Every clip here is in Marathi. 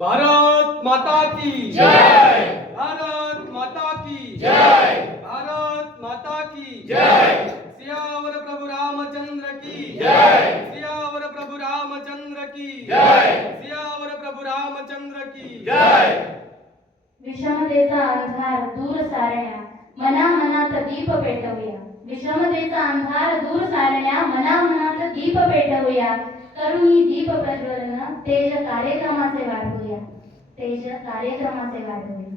भारत माता की जय। भारत माता की जय। भारत माता की जय। सियावर प्रभु रामचंद्र की जय। सियावर प्रभु रामचंद्र की जय। सियावर प्रभु रामचंद्र की जय। विषमतेचा अंधार दूर सारण्या मना मनात दीप पेटवूया. विषमतेचा अंधार दूर सारण्या मना मनात दीप पेटवूया. तरुणी दीप प्रज्वलन तेज कार्यक्रमाचे वाढवूया. तेज कार्यक्रमाचे वाढवूया.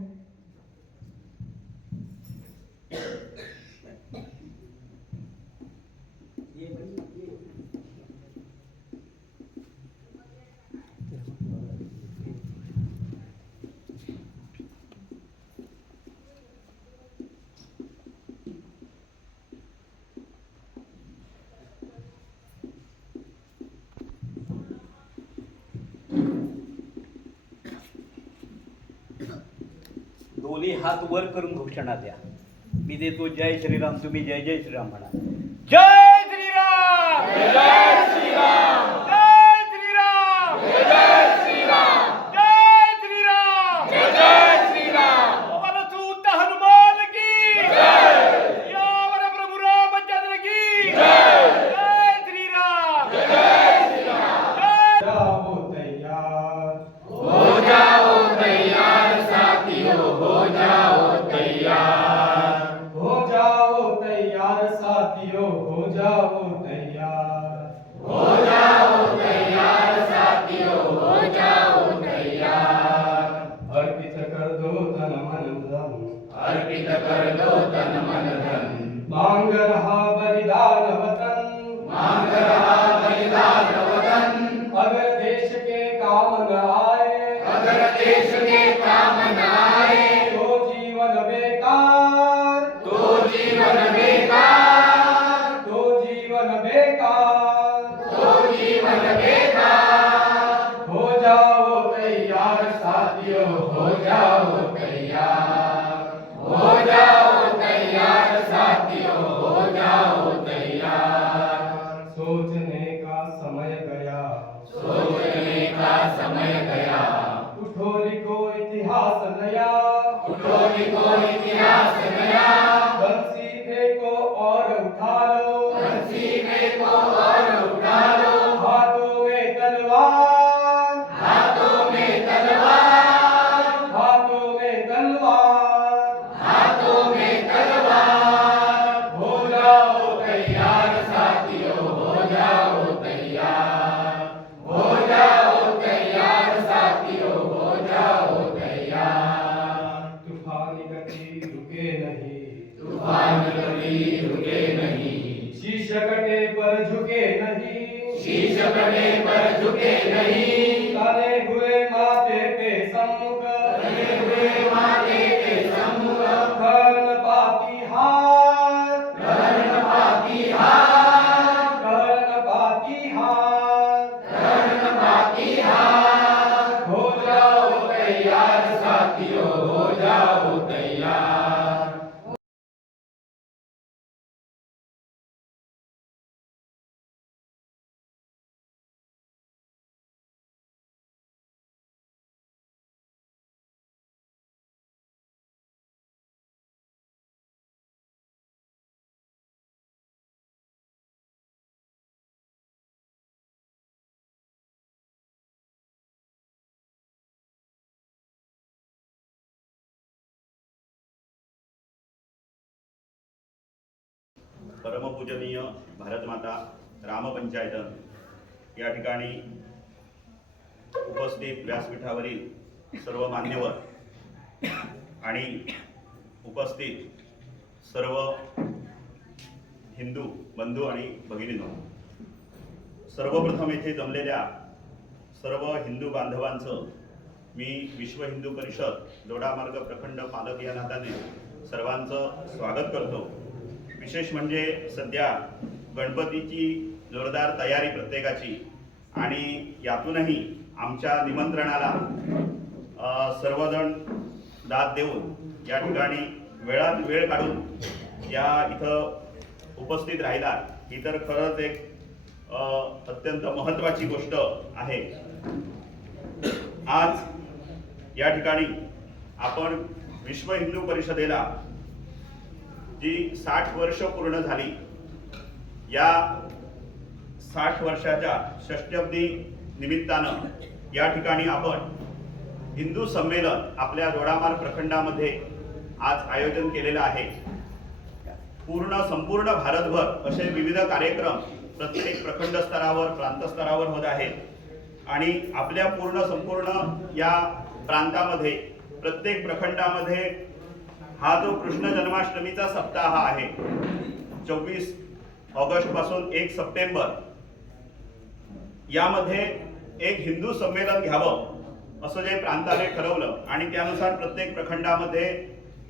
दोन्ही हात वर करून घोषणा द्या. मी देतो जय श्रीराम तुम्ही जय जय श्रीराम म्हणा. जय श्रीराम जय श्रीराम! Porque झुके नहीं। परमपूजनीय भारतमाता रामपंचायत या ठिकाणी उपस्थित व्यासपीठावरील सर्व मान्यवर आणि उपस्थित सर्व हिंदू बंधू आणि भगिनींनो सर्वप्रथम येथे जमलेल्या सर्व हिंदू बांधवांचं मी विश्व हिंदू परिषद दोडामार्ग प्रखंड पालक या नात्याने सर्वांचं स्वागत करतो. विशेष म्हणजे सध्या गणपतीची जोरदार तयारी प्रत्येकाची आणि यातूनही आमच्या निमंत्रणाला सर्वजण दाद देऊन या ठिकाणी वेळात वेळ काढून या इथं उपस्थित राहिला ही तर खरंच एक अत्यंत महत्त्वाची गोष्ट आहे. आज या ठिकाणी आपण विश्व हिंदू परिषदेला जी साठ वर्ष पूर्ण झाली या साठ वर्षाच्या षष्ट्यब्दी निमित्तानं या ठिकाणी आपण हिंदू संमेलन आपल्या दोडामार प्रखंडामध्ये आज आयोजन केलेलं आहे. पूर्ण संपूर्ण भारतभर असे विविध कार्यक्रम प्रत्येक प्रखंड स्तरावर प्रांतस्तरावर होत आहेत. आणि आपल्या पूर्ण संपूर्ण या प्रांतामध्ये प्रत्येक प्रखंडामध्ये हा जो कृष्ण जन्माष्टमीचा सप्ताह आहे चोवीस ऑगस्टपासून एक सप्टेंबर यामध्ये एक हिंदू संमेलन घ्यावं असं जे प्रांताने ठरवलं. आणि त्यानुसार प्रत्येक प्रखंडामध्ये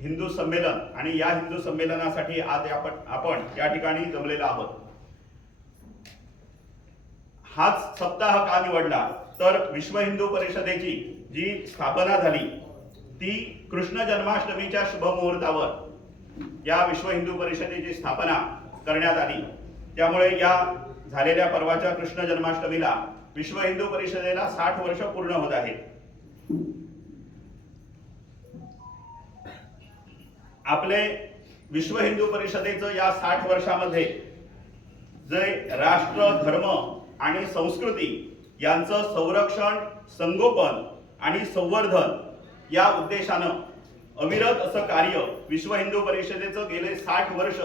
हिंदू संमेलन आणि या हिंदू संमेलनासाठी आज आपण आपण या ठिकाणी जमलेलो आहोत. हाच सप्ताह का निवडला? तर विश्व हिंदू परिषदेची जी स्थापना झाली ती कृष्ण जन्माष्टमीच्या शुभमुहूर्तावर या विश्व हिंदू परिषदेची स्थापना करण्यात आली. त्यामुळे या झालेल्या पर्वाच्या कृष्ण जन्माष्टमीला विश्व हिंदू परिषदेला साठ वर्ष पूर्ण होत आहेत. आपले विश्व हिंदू परिषदेचं या साठ वर्षामध्ये जे राष्ट्र धर्म आणि संस्कृती यांचं संरक्षण संगोपन आणि संवर्धन या उद्देशानं अविरत असं कार्य विश्व हिंदू परिषदेचं गेले साठ वर्ष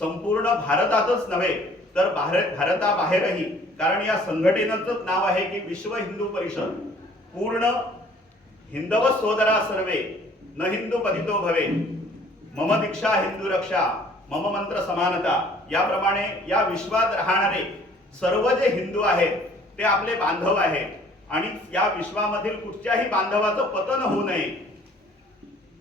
संपूर्ण भारतातच नव्हे तर भारत भारताबाहेरही कारण या संघटनेचंच नाव आहे की विश्व हिंदू परिषद. पूर्ण हिंदव सोदरा सर्वे न हिंदू पतितो भवे मम दीक्षा हिंदू रक्षा मम मंत्र समानता याप्रमाणे या विश्वात राहणारे सर्व जे हिंदू आहेत ते आपले बांधव आहेत. आणि या विश्वामधील कुठच्याही बांधवाचं पतन होऊ नये.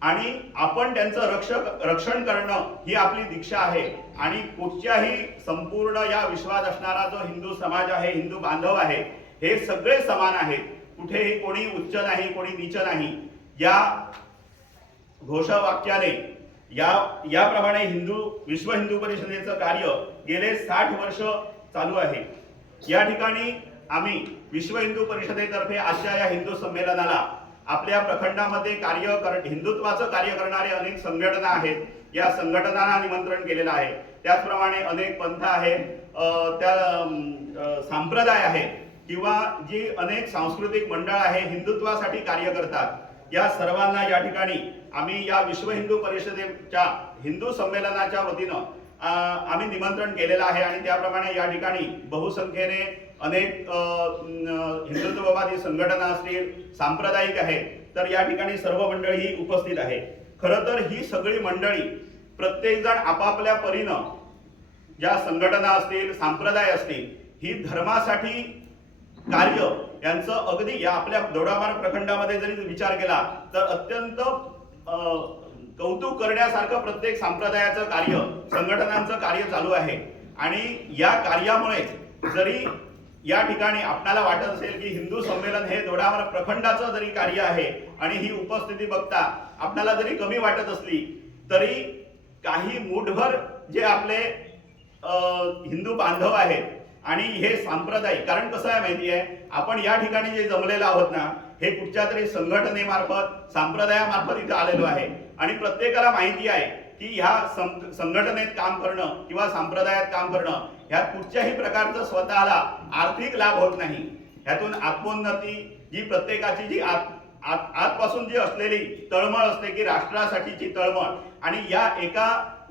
आणि आपण त्यांचं रक्षक रक्षण करणं ही आपली दीक्षा आहे. आणि कुठच्याही संपूर्ण या विश्वात असणारा जो हिंदू समाज आहे हिंदू बांधव आहे हे सगळे समान आहेत. कुठेही कोणी उच्च नाही कोणी नीच नाही. या घोषवाक्याने या याप्रमाणे हिंदू विश्व हिंदू परिषदेचं कार्य गेले साठ वर्ष चालू आहे. या ठिकाणी आम्ही विश्व हिंदू परिषदेतर्फे आजच्या या हिंदू संमेलनाला आपल्या प्रखंडामध्ये कार्य कर हिंदुत्वाचं कार्य करणारे अनेक संघटना आहेत. या संघटनांना निमंत्रण केलेलं आहे. त्याचप्रमाणे अनेक पंथ आहेत. त्या संप्रदाय आहे किंवा जी अनेक सांस्कृतिक मंडळ आहे हिंदुत्वासाठी कार्य करतात. या सर्वांना या ठिकाणी आम्ही या विश्व हिंदू परिषदेच्या हिंदू संमेलनाच्या वतीनं आम्ही निमंत्रण केलेलं आहे आणि त्याप्रमाणे या ठिकाणी बहुसंख्येने अनेक हिंदुत्ववादी संघटना असतील सांप्रदायिक आहेत तर या ठिकाणी सर्व मंडळी ही उपस्थित आहे खरं तर ही सगळी मंडळी प्रत्येकजण आपापल्या परीनं ज्या संघटना असतील संप्रदाय असतील ही धर्मासाठी कार्य यांचं अगदी या आपल्या दोडामार प्रखंडामध्ये जरी विचार केला तर अत्यंत कौतुक करण्यासारखं प्रत्येक संप्रदायाचं कार्य संघटनांचं कार्य चालू आहे. आणि या कार्यामुळेच जरी या ठिकाणी आपणाला वाटत असेल की हिंदू संमेलन हे दोडावर प्रखंडाचं जरी कार्य आहे आणि ही उपस्थिती बघता आपल्याला जरी कमी वाटत असली तरी काही मूठभर जे आपले हिंदू बांधव आहेत आणि हे सांप्रदायिक कारण कसं आहे माहिती आहे आपण या ठिकाणी जे जमलेलं आहोत ना हे कुठच्या तरी संघटनेमार्फत संप्रदायामार्फत इथं आलेलो आहे. आणि प्रत्येकाला माहिती आहे की ह्या सं- संघटनेत काम करणं किंवा संप्रदायात काम करणं ह्या कुठच्याही प्रकारचं स्वतःला आर्थिक लाभ होत नाही. ह्यातून आत्मोन्नती जी प्रत्येकाची जी आत आत आतपासून जी असलेली तळमळ असते की राष्ट्रासाठीची तळमळ आणि या एका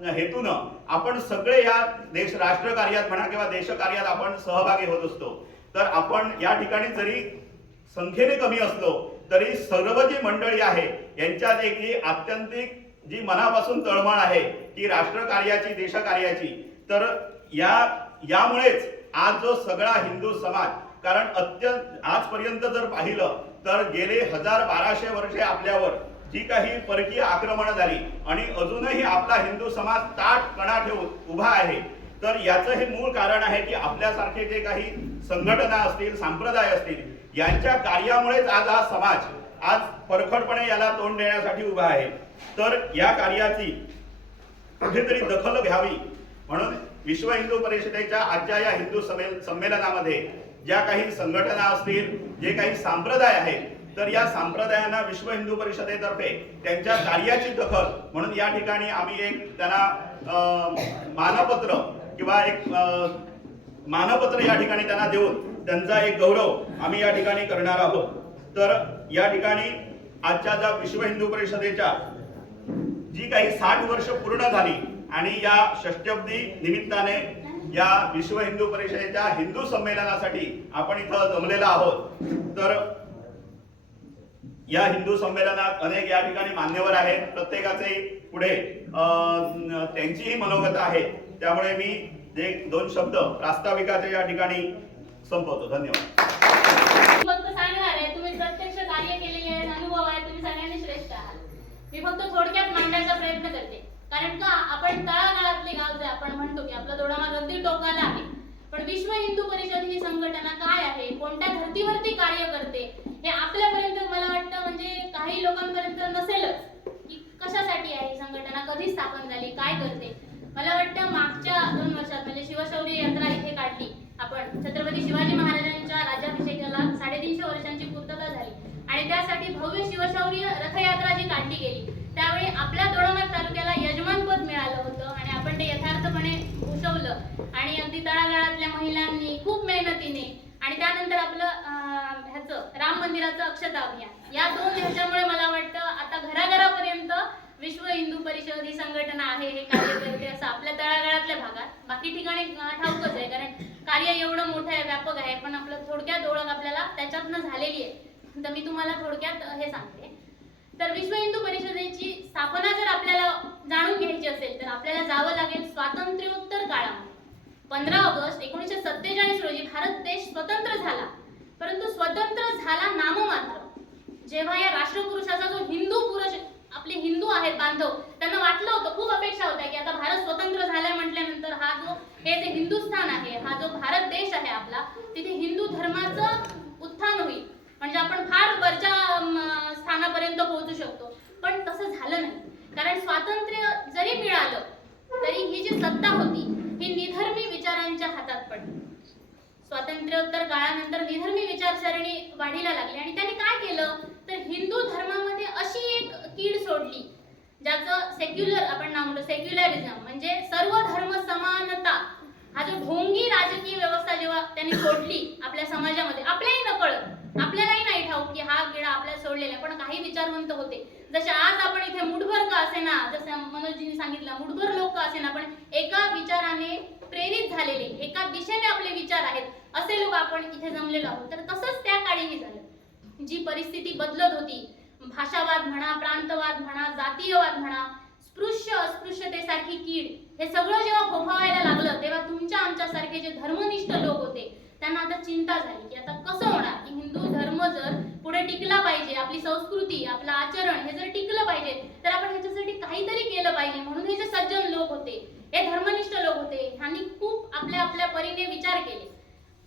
हेतूनं आपण सगळे या देश राष्ट्रकार्यात म्हणा किंवा देशकार्यात आपण सहभागी होत असतो. तर आपण या ठिकाणी जरी संख्येने कमी असलो तरी सर्व जी मंडळी आहे यांच्यात एक ही आत्यंतिक जी मनापासून तळमळ आहे ती राष्ट्रकार्याची देशकार्याची. तर या यामुळेच आज जो सगळा हिंदू समाज कारण अत्यंत आजपर्यंत जर पाहिलं तर गेले हजार बाराशे वर्षे आपल्यावर जी काही परकीय आक्रमणं झाली आणि अजूनही आपला हिंदू समाज ताट कणा ठेवून उभा आहे तर याचं हे मूळ कारण आहे की आपल्यासारखे जे काही संघटना असतील संप्रदाय असतील यांच्या कार्यामुळेच आज हा समाज आज परखडपणे याला तोंड देण्यासाठी उभा आहे. तर या कार्याची कुठेतरी दखल घ्यावी. म्हणून विश्व हिंदू परिषदेच्या आजच्या या हिंदू संमेलनामध्ये ज्या काही संघटना असतील जे काही संप्रदाय आहेत तर या संप्रदायांना विश्व हिंदू परिषदेतर्फे त्यांच्या कार्याची दखल. म्हणून या ठिकाणी आम्ही एक त्यांना अं, मानपत्र किंवा एक अं, मानपत्र या ठिकाणी त्यांना देऊन त्यांचा एक गौरव आम्ही या ठिकाणी करणार आहोत. तर या ठिकाणी आजच्या ज्या विश्व हिंदू परिषदेच्या जी काही साठ वर्ष पूर्ण झाली आणि या षष्ट्यब्दी निमित्ताने या विश्व हिंदू परिषदेच्या हिंदू संमेलनासाठी आपण इथं जमलेला आहोत. तर या हिंदू संमेलनात अनेक या ठिकाणी मान्यवर आहेत. प्रत्येकाचे पुढे अं, त्यांचीही मनोगत आहे. त्यामुळे मी जे दोन शब्द प्रास्ताविकाचे या ठिकाणी संपवतो. धन्यवाद मी फक्त सांगणार आहे तुम्ही प्रत्यक्ष कार्य केलेले आहे अनुभव आहे तुम्ही सगळ्यांनी श्रेष्ठ आहात मी फक्त थोडक्यात मांडण्याचा प्रयत्न करते. कारण का आपण तळागाळातले गाव जे आपण म्हणतो की आपला दोडामार्ग अगदी टोकाला आहे. पण विश्व हिंदू परिषद ही संघटना काय आहे? कोणत्या धर्तीवरती कार्य करते? हे आपल्यापर्यंत मला वाटतं म्हणजे काही लोकांपर्यंत नसेलच. की कशासाठी आहे ही संघटना? कधी स्थापन झाली? काय करते? मला वाटतं मागच्या दोन वर्षात म्हणजे शिवशौर्य यात्रा इथे काढली आपण. छत्रपती शिवाजी महाराजांच्या राज्याभिषेकाला साडेतीनशे वर्षांची पूर्तता झाली आणि त्यासाठी भव्य शिवशौर्य रथयात्रा जी काढली गेली त्यावेळी आपल्या दोडामार्ग तालुक्याला यजमानपद मिळालं होतं आणि आपण ते यथार्थपणे भूषवलं. आणि अगदी तळागाळातल्या महिलांनी खूप मेहनतीने आणि त्यानंतर आपलं ह्याचं राम मंदिराचं अक्षता अभियान या दोन ह्याच्यामुळे मला वाटतं आता घराघरापर्यंत विश्व हिंदू परिषद ही संघटना आहे हे कार्य करते असं आपल्या तळागाळातल्या भागात. बाकी ठिकाणी ठाऊकच आहे कारण कार्य एवढं मोठं आहे व्यापक आहे पण आपलं थोडक्यात ओळख आपल्याला त्याच्यातनं झालेली आहे. तर मी तुम्हाला थोडक्यात हे सांगते. तर विश्व हिंदू परिषदेची स्थापना जर आपल्याला जाणून घ्यायची असेल तर आपल्याला जावं लागेल स्वातंत्र्योत्तर काळामध्ये. पंधरा ऑगस्ट एकोणीसशे सत्तेचाळीस रोजी भारत देश स्वतंत्र झाला. परंतु स्वतंत्र झाला नाममात्र. जेव्हा या राष्ट्रपुरुषाचा जो हिंदू पुरुष आपले हिंदू आहेत बांधव त्यांना वाटलं होतं खूप अपेक्षा होत्या की आता भारत स्वतंत्र झालाय म्हटल्यानंतर हा जो हे जे हिंदुस्थान आहे हा जो भारत देश आहे आपला तिथे हिंदू धर्माचं उत्थान होईल. म्हणजे आपण फार वरच्या स्थानापर्यंत पोहोचू शकतो. पण तसं झालं नाही. कारण स्वातंत्र्य जरी मिळालं तरी ही जी सत्ता होती ही निधर्मी विचारांच्या हातात पडली. स्वातंत्र्योत्तर काळानंतर निधर्मी विचारसरणी वाढीला लागली. आणि त्यांनी काय केलं? तर हिंदू धर्मामध्ये अशी एक कीड सोडली ज्याचं सेक्युलर आपण नाव म्हणतो सेक्युलरिझम म्हणजे सर्व धर्म समानता. हा जो ढोंगी राजकीय व्यवस्था जेव्हा त्यांनी सोडली आपल्या समाजामध्ये आपल्याही नकळत आपल्यालाही नाही ठाऊक की हा किडा आपल्याला सोडलेला आहे. पण काही विचारवंत होते. जसे आज आपण इथे मुठभर का असेना जसं मनोजजींनी सांगितलं मुठभर लोक का असेना पण एका विचाराने प्रेरित झालेले एका दिशेने आपले विचार आहेत असे लोक आपण इथे जमलेलो आहोत. तर तसंच त्या काळीही झालं. जी परिस्थिती बदलत होती भाषावाद म्हणा प्रांतवाद म्हणा जातीयवाद म्हणा स्पृश्य अस्पृश्यतेसारखी कीड हे सगळं जेव्हा फोफावायला लागलं तेव्हा तुमच्या आमच्यासारखे जे धर्मनिष्ठ लोक होते त्यांना आता चिंता झाली की आता कसं होणार? की हिंदू धर्म जर पुढे टिकला पाहिजे आपली संस्कृती आपलं आचरण हे जर टिकलं पाहिजे तर आपण ह्याच्यासाठी काहीतरी केलं पाहिजे. म्हणून हे जे सज्जन लोक होते हे धर्मनिष्ठ लोक होते ह्यांनी खूप आपल्या आपल्या परीने विचार केले.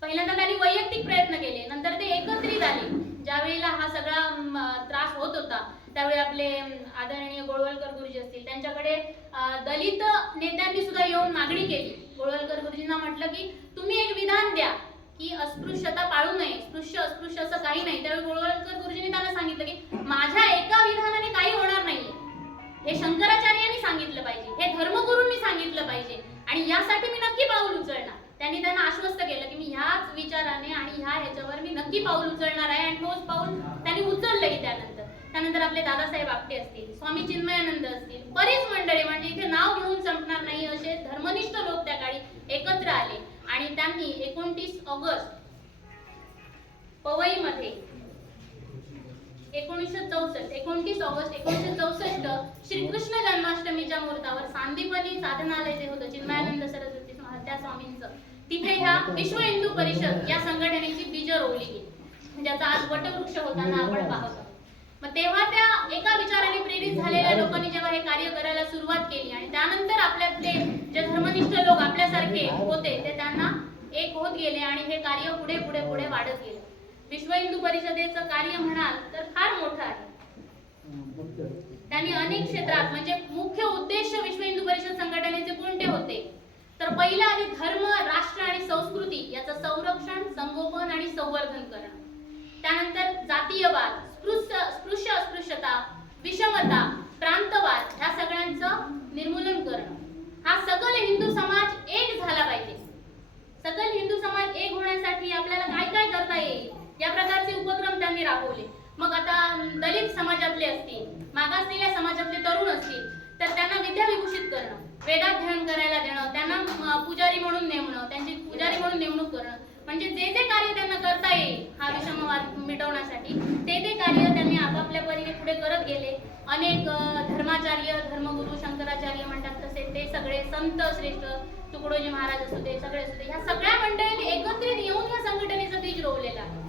पहिल्यांदा त्यांनी वैयक्तिक प्रयत्न केले नंतर ते एकत्रित आले. ज्यावेळेला हा सगळा त्रास होत होता त्यावेळी आपले आदरणीय गोळवलकर गुरुजी असतील त्यांच्याकडे दलित नेत्यांनी सुद्धा येऊन मागणी केली. गोळवलकर गुरुजींना म्हटलं की तुम्ही एक विधान द्या की अस्पृश्यता पाळू नये. स्पृश्य अस्पृश्य असं काही नाही. त्यावेळी गोळवलकर गुरुजींनी त्यांना सांगितलं की माझ्या एका विधानाने काही होणार नाहीये. हे शंकराचार्यांनी सांगितलं पाहिजे. हे धर्मगुरूंनी सांगितलं पाहिजे. आणि यासाठी मी नक्की पाऊल उचलणार. त्यांनी त्यांना आश्वस्त केलं की मी ह्याच विचाराने आणि ह्या ह्याच्यावर मी नक्की पाऊल उचलणार आहे. आणि ठोस पाऊल त्यांनी उचललंही त्यानंतर. त्यानंतर आपले दादासाहेब आपटे असतील स्वामी चिन्मयानंद असतील बरीच मंडळी म्हणजे इथे नाव घेऊन संपणार नाही असे धर्मनिष्ठ लोक त्या काळी एकत्र आले. आणि त्यांनी एकोणतीस ऑगस्ट पवईमध्ये एकोणीसशे चौसष्ट एकोणतीस ऑगस्ट एकोणीसशे चौसष्ट श्रीकृष्ण जन्माष्टमीच्या मुहूर्तावर सांदीपनी साधनालय जे होतं चिन्मयानंद सरस्वती महात्या त्या स्वामींचं तिथे ह्या विश्व हिंदू परिषद या संघटनेची बीज रोवली गेली. ज्याचा आज वटवृक्ष होताना आपण पाहतो. तेव्हा त्या एका विचाराने प्रेरित झालेल्या लोकांनी जेव्हा हे कार्य करायला सुरुवात केली आणि त्यानंतर आपल्यातले जे धर्मनिष्ठ लोक आपल्यासारखे होते ते त्यांना एक होत गेले आणि हे कार्य पुढे पुढे पुढे वाढत गेले. विश्व हिंदू परिषदेचं कार्य म्हणाल तर फार मोठं आहे. त्यांनी अनेक क्षेत्रात म्हणजे मुख्य उद्देश विश्व हिंदू परिषद संघटनेचे कोणते होते? तर पहिला आधी धर्म राष्ट्र आणि संस्कृती याचं संरक्षण संगोपन आणि संवर्धन करणं. त्यानंतर जातीयवाद स्पृश्य स्पृश्य अस्पृश्यता विषमता प्रांतवाद ह्या सगळ्यांचं निर्मूलन करणं हा सकल हिंदू समाज एक झाला पाहिजे सकल हिंदू समाज एक होण्यासाठी आपल्याला काय काय करता येईल या प्रकारचे उपक्रम त्यांनी राबवले मग आता अं, दलित समाजातले असतील मागासलेल्या समाजातले तरुण असतील तर त्यांना विद्या विभूषित करणं वेदाध्ययन करायला देणं त्यांना पुजारी म्हणून नेमणं त्यांची पुजारी म्हणून नेमणूक करणं. म्हणजे जे जे कार्य त्यांना करता येईल हा विषमवाद मिटवण्यासाठी ते ते कार्य त्यांनी आपापल्या परीने पुढे करत गेले. अनेक धर्माचार्य धर्मगुरू शंकराचार्य म्हणतात तसे ते सगळे संत श्रेष्ठ तुकडोजी महाराज असू दे सगळे असू दे ह्या सगळ्या मंडळींनी एकत्रित येऊन या संघटनेचं बीज रोवलेलं आहे.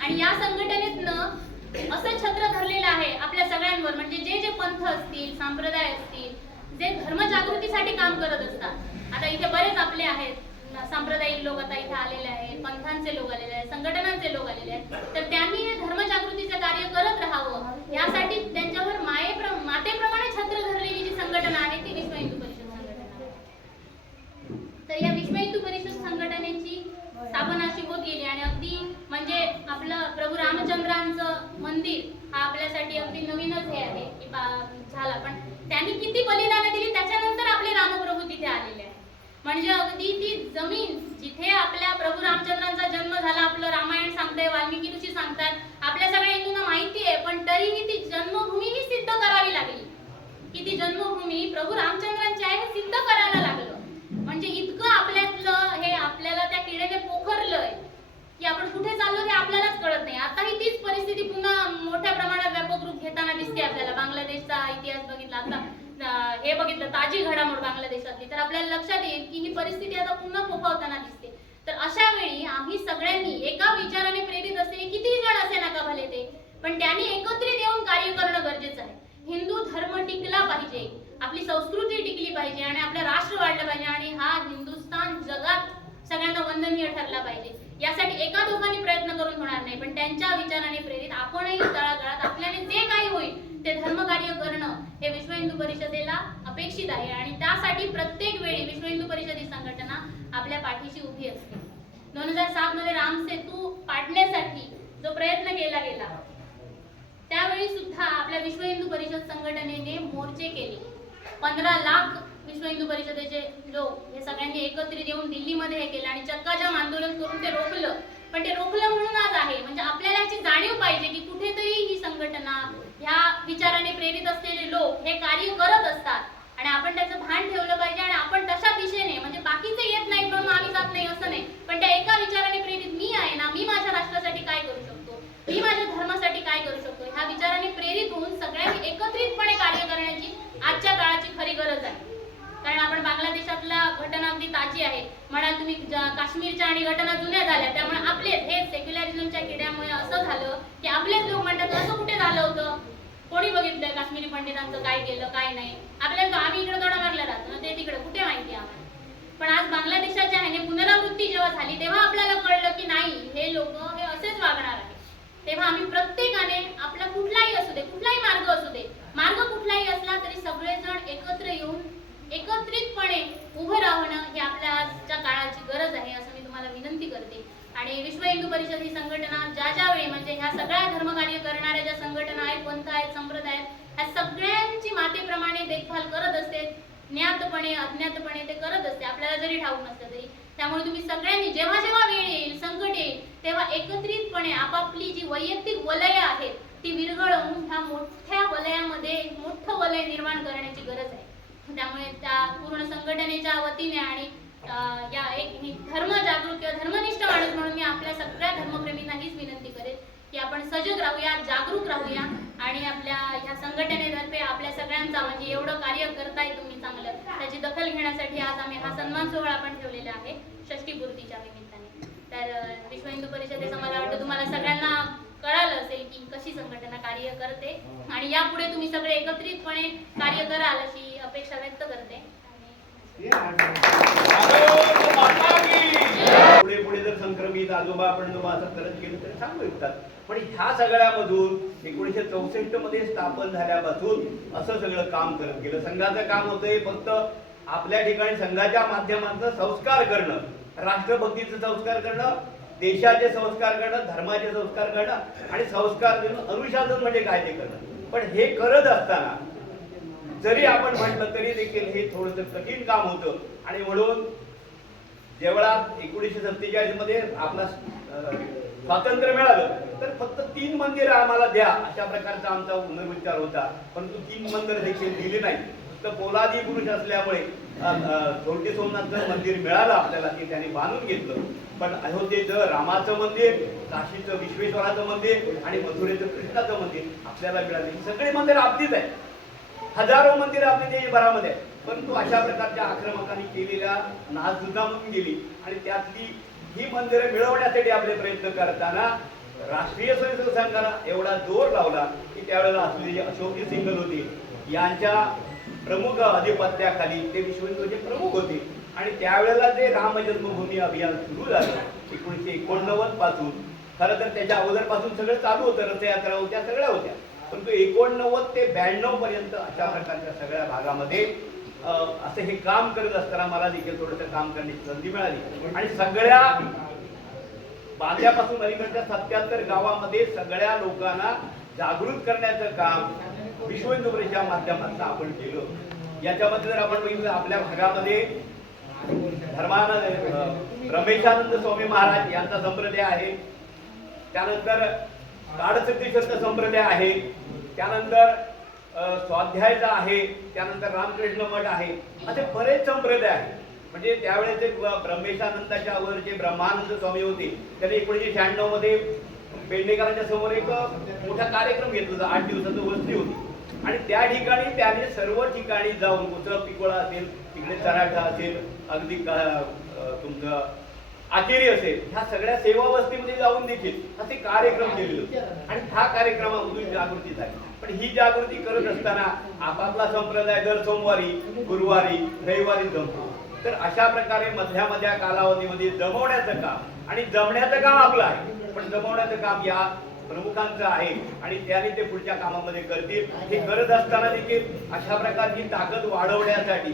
आणि या संघटनेतनं असं छत्र धरलेलं आहे आपल्या सगळ्यांवर. म्हणजे जे जे पंथ असतील संप्रदाय असतील जे धर्मजागृतीसाठी काम करत असतात. आता इथे बरेच आपले आहेत. सांप्रदायिक लोक आता इथे आलेले आहेत पंथांचे लोक आलेले आहेत संघटनांचे लोक आलेले आहेत. तर त्यांनी हे धर्मजागृतीचं कार्य करत राहावं. यासाठी त्यांच्यावर माये मातेप्रमाणे छत्र धरलेली जी संघटना आहे ती विश्व हिंदू परिषद संघटना आहे तर या विश्व हिंदू परिषद संघटनेची स्थापना अशी होत गेली आणि अगदी म्हणजे आपलं प्रभू रामचंद्रांचं मंदिर हा आपल्यासाठी अगदी नवीनच हे आहे की झाला. पण त्यांनी किती बलिदान दिली त्याच्यानंतर आपले रामप्रभू तिथे आलेले आहे म्हणजे अगदी ती जमीन जिथे आपल्या प्रभू रामचंद्रांचा जन्म झाला आपलं रामायण सांगतंय वाल्मिकी ऋषी सांगतात आपल्या सगळ्या हिंदूंना माहिती आहे पण तरीही ती जन्मभूमी ही सिद्ध करावी लागली. की ती जन्मभूमी प्रभू रामचंद्रांची आहे हे सिद्ध करायला लागलं म्हणजे इतकं आपल्यातलं हे आपल्याला त्या किड्याने पोखरलंय की आपण कुठे चाललो ते आपल्यालाच कळत नाही आता ही तीच परिस्थिती पुन्हा मोठ्या प्रमाणात व्यापक रूप घेताना दिसते आपल्याला बांगलादेशचा इतिहास बघितला आता अं, हे बघितलं ताजी घडामोड बांगलादेशातली तर आपल्याला लक्षात येईल की ही परिस्थिती आता पुन्हा फोफावताना दिसते. तर अशा वेळी आम्ही सगळ्यांनी एका विचाराने प्रेरित असलेले कितीही जण असे नका भले ते पण त्यांनी एकत्रित येऊन कार्य करणं गरजेचं आहे. हिंदू धर्म टिकला पाहिजे आपली संस्कृती टिकली पाहिजे आणि आपलं राष्ट्र वाढलं पाहिजे आणि हा हिंदुस्थान जगात सगळ्यांना वंदनीय ठरला पाहिजे. यासाठी एका दोघांनी प्रयत्न करून होणार नाही. पण त्यांच्या विचाराने प्रेरित आपणही तळागाळात आपल्याने जे काही होईल ते धर्मकार्य करणं हे विश्व हिंदू परिषदेला अपेक्षित आहे. आणि त्यासाठी प्रत्येक वेळी विश्व हिंदू परिषद ही संघटना आपल्या पाठीशी उभी असते. दोन हजार सात मध्ये राम सेतू पाडण्यासाठी जो प्रयत्न केला गेला त्यावेळी सुद्धा आपल्या विश्व हिंदू परिषद संघटनेने मोर्चे केले. पंधरा लाख विश्व हिंदू परिषदेचे लोक हे सगळ्यांनी एकत्रित येऊन दिल्लीमध्ये हे केलं आणि चक्काजाम आंदोलन करून ते रोखलं. पण ते रोखलं म्हणून आज आहे. म्हणजे आपल्याला याची जाणीव पाहिजे की कुठेतरी ही संघटना ह्या विचाराने प्रेरित असलेले लोक हे कार्य करत असतात. आणि आपण त्याचं भान ठेवलं पाहिजे आणि आपण तशा दिशेने म्हणजे बाकीचे येत नाही म्हणून आम्ही जात नाही असं नाही. पण त्या एका विचाराने प्रेरित मी आहे ना मी माझ्या राष्ट्रासाठी काय करू शकतो? मी माझ्या धर्मासाठी काय करू शकतो? ह्या विचाराने प्रेरित होऊन सगळ्यांनी एकत्रितपणे कार्य करण्याची आजच्या काळाची खरी गरज आहे. कारण आपण बांगलादेशातला घटना अगदी ताजी आहे. म्हणाल तुम्ही काश्मीरच्या आणि घटना जुन्या झाल्या. त्यामुळे आपले हे सेक्युलरिझमच्या किड्यामुळे असं झालं की आपलेच लोक म्हणतात असं कुठे झालं होतं? कोणी बघितलं काश्मीरी पंडितांचं काय केलं काय नाही? आपल्याला आम्ही इकडे थोडा मारला राहतो ना ते तिकडे कुठे माहिती आम्हाला? पण आज बांगलादेशाच्या ह्याने पुनरावृत्ती जेव्हा झाली तेव्हा आपल्याला कळलं की नाही हे लोक हे असेच वागणार आहे तेव्हा आम्ही प्रत्येकाने आपला कुठलाही असू दे कुठलाही मार्ग असू दे मार्ग कुठलाही असला तरी सगळेजण एकत्र येऊन एकत्रितपणे उभं राहणं ही आपल्या आजच्या काळाची गरज आहे असं मी तुम्हाला विनंती करते. आणि विश्व हिंदू परिषद ही संघटना ज्या ज्या वेळी म्हणजे ह्या सगळ्या धर्मकार्य करणाऱ्या ज्या संघटना आहेत पंथ आहेत संप्रदाय ह्या सगळ्यांची मातेप्रमाणे देखभाल करत असते ज्ञातपणे अज्ञातपणे ते करत असते आपल्याला जरी ठाऊक नसलं तरी. त्यामुळे तुम्ही सगळ्यांनी जेव्हा जेव्हा वेळ येईल संकट येईल तेव्हा एकत्रितपणे आपापली जी वैयक्तिक वलय आहेत ती विरघळवून ह्या मोठ्या वलयामध्ये मोठं वलय निर्माण करण्याची गरज आहे. त्यामुळे त्या पूर्ण संघटनेच्या वतीने आणि या एक धर्म जागृत किंवा धर्मनिष्ठ माणूस म्हणून मी आपल्या सगळ्या धर्मप्रेमींना हीच विनंती करेन की आपण सजग राहूया जागरूक राहूया आणि आपल्या ह्या संघटनेतर्फे आपल्या सगळ्यांचा म्हणजे एवढं कार्य करताय तुम्ही चांगलं त्याची दखल घेण्यासाठी आज आम्ही हा सन्मान सोहळा आपण ठेवलेला आहे षष्टीपूर्तीच्या निमित्ताने. तर विश्व हिंदू परिषदेचं मला वाटतं तुम्हाला सगळ्यांना कळालं असेल की कशी संघटना कार्य करते आणि यापुढे तुम्ही सगळे एकत्रितपणे कार्य कराल अशी अपेक्षा व्यक्त करते. पुढे पुढे जर संक्रमित आजोबा आपण असं करत गेलं तर चांगलं येतात पण ह्या सगळ्यामधून एकोणीसशे चौसष्टमध्ये स्थापन झाल्यापासून असं सगळं काम करत गेलं. संघाचं काम होतंय फक्त आपल्या ठिकाणी संघाच्या माध्यमातून संस्कार करणं. राष्ट्रभक्तीचं संस्कार करणं देशाचे संस्कार करणं धर्माचे संस्कार करणं आणि संस्कार देणं अनुशासन म्हणजे काय ते करणं. पण हे करत असताना जरी आपण म्हटलं तरी देखील हे थोडंसं कठीण काम होतं. आणि म्हणून जेवढा एकोणीसशे सत्तेचाळीसमध्ये आपला स्वातंत्र्य मिळालं तर फक्त तीन मंदिरं आम्हाला द्या अशा प्रकारचा आमचा पुनर्विचार होता. परंतु तीन मंदिर देखील दिली नाही. फक्त पोलादी पुरुष असल्यामुळे थोडके सोमनाथचं मंदिर मिळालं आपल्याला ते त्यांनी बांधून घेतलं. पण अयोध्येचं रामाचं मंदिर काशीचं विश्वेश्वराचं मंदिर आणि मथुरेचं कृष्णाचं मंदिर आपल्याला मिळाले. सगळे मंदिर आपलीच आहे हजारो मंदिर आपली बरामध्ये आहे परंतु अशा प्रकारच्या आक्रमकांनी केलेल्या नाच गेली आणि त्यातली ही मंदिरं मिळवण्यासाठी आपले प्रयत्न करताना राष्ट्रीय स्वयंसेवक संघाला एवढा जोर लावला की त्यावेळेला असलेले अशोक अशोकजी सिंगल होते. यांच्या प्रमुख अधिपत्याखाली ते विश्वहिंदूचे प्रमुख होते. आणि त्यावेळेला जे राम जन्मभूमी अभियान सुरू झालं. एकोणीसशे एकोणनव्वदपासून. खरं तर त्याच्या अगोदरपासून सगळं चालू होतं. रथयात्रा होत्या सगळ्या होत्या. परंतु एकोणनव्वद ते ब्याण्णव पर्यंत अशा प्रकारच्या सगळ्या भागामध्ये असं हे काम करत असताना मला देखील थोडंसं काम करण्याची संधी मिळाली. आणि सगळ्या बांध्यापासून अलीकडच्या सत्याहत्तर गावामध्ये सगळ्या लोकांना जागृत करण्याचं काम विश्व हिंदू माध्यमातून आपण केलं. याच्यामध्ये जर आपण बघितलं आपल्या भागामध्ये धर्मानंद रमेशानंद स्वामी महाराज यांचा संप्रदाय आहे. त्यानंतर काडसिद्धेश्वरचा संप्रदाय आहे. त्यानंतर स्वाध्यायचा आहे त्यानंतर रामकृष्ण मठ आहे. असे बरेच संप्रदाय आहेत. म्हणजे त्यावेळेस ब- ब्रह्मेशानंदाच्या वर जे ब्रह्मानंद स्वामी होते त्यांनी एकोणीसशे शहाण्णवमध्ये पेडणेकरांच्या समोर एक मोठा कार्यक्रम घेतला होता. आठ दिवसाचं वस्ती होती. आणि त्या ठिकाणी त्याने सर्व ठिकाणी जाऊन उचल पिकोळा असेल तिकडे चराठा असेल अगदी तुमचं आकेरी असेल ह्या सगळ्या सेवा वस्तीमध्ये जाऊन देखील असे कार्यक्रम केले होते. आणि हा कार्यक्रमामधून जागृती झाली. पण ही जागृती करत असताना आपापला संप्रदाय दर सोमवारी गुरुवारी रविवारी जमतो. तर अशा प्रकारे मधल्या मधल्या कालावधीमध्ये जमवण्याचं काम आणि जमण्याचं काम आपलं आहे. पण जमवण्याचं काम या प्रमुखांचं आहे आणि त्याने ते पुढच्या कामामध्ये करतील. हे करत असताना देखील अशा प्रकारची ताकद वाढवण्यासाठी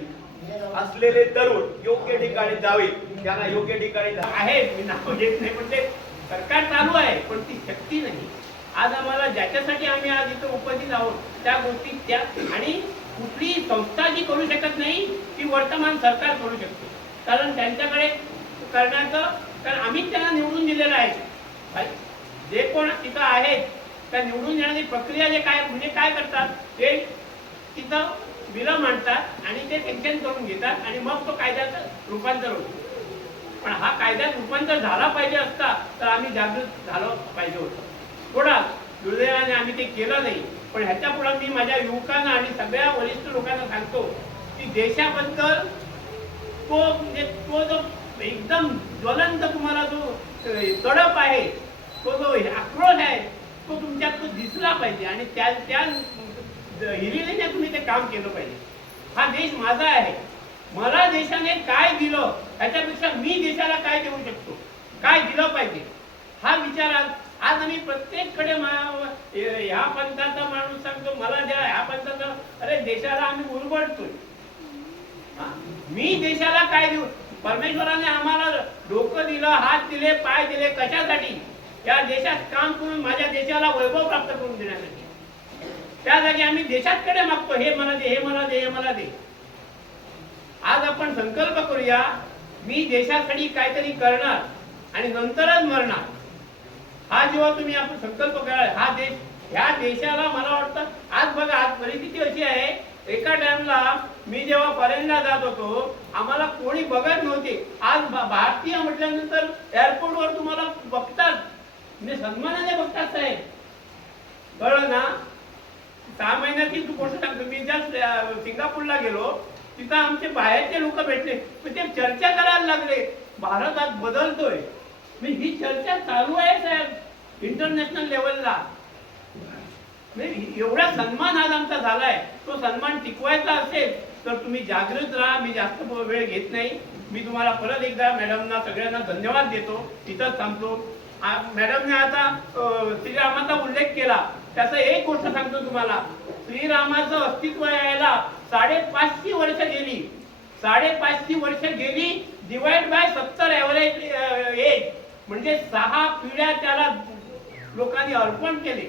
असलेले तरुण योग्य ठिकाणी जावे त्यांना योग्य ठिकाणी आहे मी नाव घेत नाही पण ते सरकार चालू आहे पण ती शक्ती नाही. आज आम्हाला ज्याच्यासाठी आम्ही आज इथं उपस्थित आहोत त्या गोष्टी त्या आणि कुठली संस्था जी करू शकत नाही ती वर्तमान सरकार करू शकते. कारण त्यांच्याकडे करण्याचं कारण आम्हीच त्यांना निवडून दिलेलं आहे. जे कोण तिथं आहेत त्या निवडून येण्याची प्रक्रिया जे काय म्हणजे काय करतात ते तिथं बिलं मांडतात आणि ते टेन्शन करून घेतात आणि मग तो कायद्याचं रूपांतर होतो. पण हा कायद्यात रूपांतर झाला पाहिजे असता तर आम्ही जागृत झालो पाहिजे होतं. थोडा दुर्दैवाने आम्ही ते केलं नाही पण ह्याच्या पुढे मी माझ्या युवकांना आणि सगळ्या वरिष्ठ लोकांना सांगतो की देशाबद्दल तो म्हणजे तो जो एकदम ज्वलंत तुम्हाला जो तडप आहे तो जो आक्रोश आहे तो तुमच्यात तो दिसला पाहिजे. आणि त्या त्या हिरिरीने तुम्ही ते काम केलं पाहिजे. हा देश माझा आहे. मला देशाने काय दिलं त्याच्यापेक्षा मी देशाला काय देऊ शकतो? काय दिलं पाहिजे? हा विचार आज आम्ही प्रत्येककडे मा- ह्या पंथाचा माणूस सांगतो मला द्या ह्या पंथाचा अरे देशाला आम्ही उलगडतोय मी देशाला काय देऊ? परमेश्वराने आम्हाला डोकं दिलं हात दिले पाय दिले कशासाठी? या देशात काम करून माझ्या देशाला वैभव प्राप्त करून देण्यासाठी. त्या जागी आम्ही देशातकडे मागतो. हे मला दे हे मला दे हे मला दे. आज आपण संकल्प करूया मी देशासाठी काहीतरी करणार आणि नंतरच मरणार. हा जेव्हा तुम्ही आपण संकल्प कराल हा देश ह्या देशाला मला वाटतं आज बघा आज परिस्थिती अशी आहे एका टाइमला मी जेव्हा फॉरेनला जात होतो आम्हाला कोणी बघत नव्हते. आज भारतीय म्हटल्यानंतर एअरपोर्टवर तुम्हाला बघतात. म्हणजे सन्मानाने बघतात साहेब कळलं ना सहा महिन्याची तू गोष्ट सांगतो मी ज्या सिंगापूरला गेलो तिथं आमचे बाहेरचे लोक भेटले पण ते चर्चा करायला लागले भारतात बदलतोय मी ही चर्चा चालू आहे साहेब इंटरनॅशनल लेवलला नाही, एवढा सन्मान आज आमचा झालाय तो सन्मान टिकवायचा असेल तर तुम्ही जागृत राहा मी जास्त वेळ घेत नाही. मी तुम्हाला परत एकदा मॅडमना सगळ्यांना धन्यवाद देतो. तिथंच थांबतो. मॅडमने आता श्रीरामाचा उल्लेख केला. त्याचा एक गोष्ट सांगतो तुम्हाला. श्रीरामाचं अस्तित्व यायला साडेपाचशे वर्ष गेली. साडेपाचशे वर्ष गेली डिवाइड बाय सत्तर एव्हरेज एज म्हणजे सहा पिढ्या त्याला लोकांनी अर्पण केले.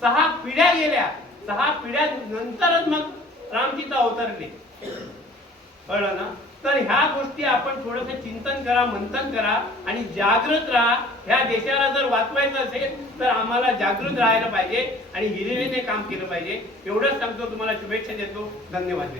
सहा पिढ्या गेल्या. सहा पिढ्या नंतरच मग रामजीचा अवतरले कळलं ना? तर ह्या गोष्टी आपण थोडस चिंतन करा मंथन करा आणि जागृत राहा. ह्या देशाला जर वाचवायचं असेल तर आम्हाला जागृत राहायला पाहिजे आणि हिरिरीने काम केलं पाहिजे. एवढंच सांगतो तुम्हाला शुभेच्छा देतो. धन्यवाद.